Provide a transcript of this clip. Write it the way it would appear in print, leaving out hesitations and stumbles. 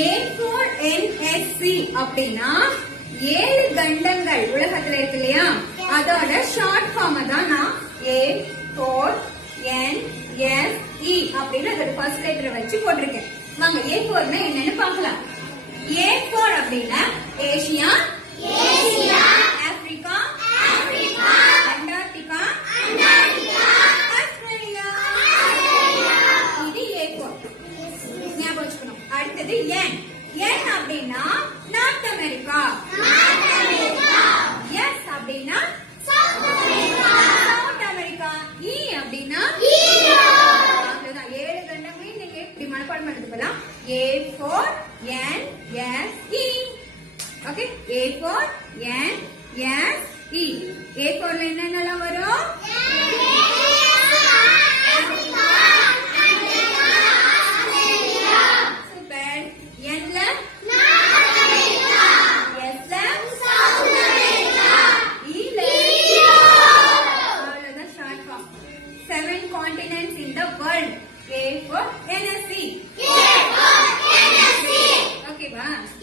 A4NSC அப்படின்னா 7 கண்டங்கள் உலகத்துல இருக்கு இல்லையா, அதோட ஷார்ட் ஃபார்ம் தான் நான் A4NSE அப்படின்னு அதோட ஃபர்ஸ்ட் லெட்டர் வச்சு போட்டிருக்கேன். வாங்க A4 னா என்னன்னு பார்க்கலாம். A4 அப்படின்னா ஏசியா, ஆப்பிரிக்கா, அண்டார்டிகா, ஆஸ்திரேலியா. இது A4. ஞாபகம் வச்சுக்கணும். அடுத்தது N அப்படின்னா நார்த் அமெரிக்கா, S அப்படின்னா சவுத் அமெரிக்கா, E அப்படின்னா அவ்வளவுதான். 7 கண்டங்களையும் நீங்க இப்படி மனப்பாடம் பண்ணது போலாம். A4NSE. Okay, A4NSE. A4 ல என்னென்னலாம் வரும்? சூப்பர். N ல continents in the world. A4NSE. Okay, bye.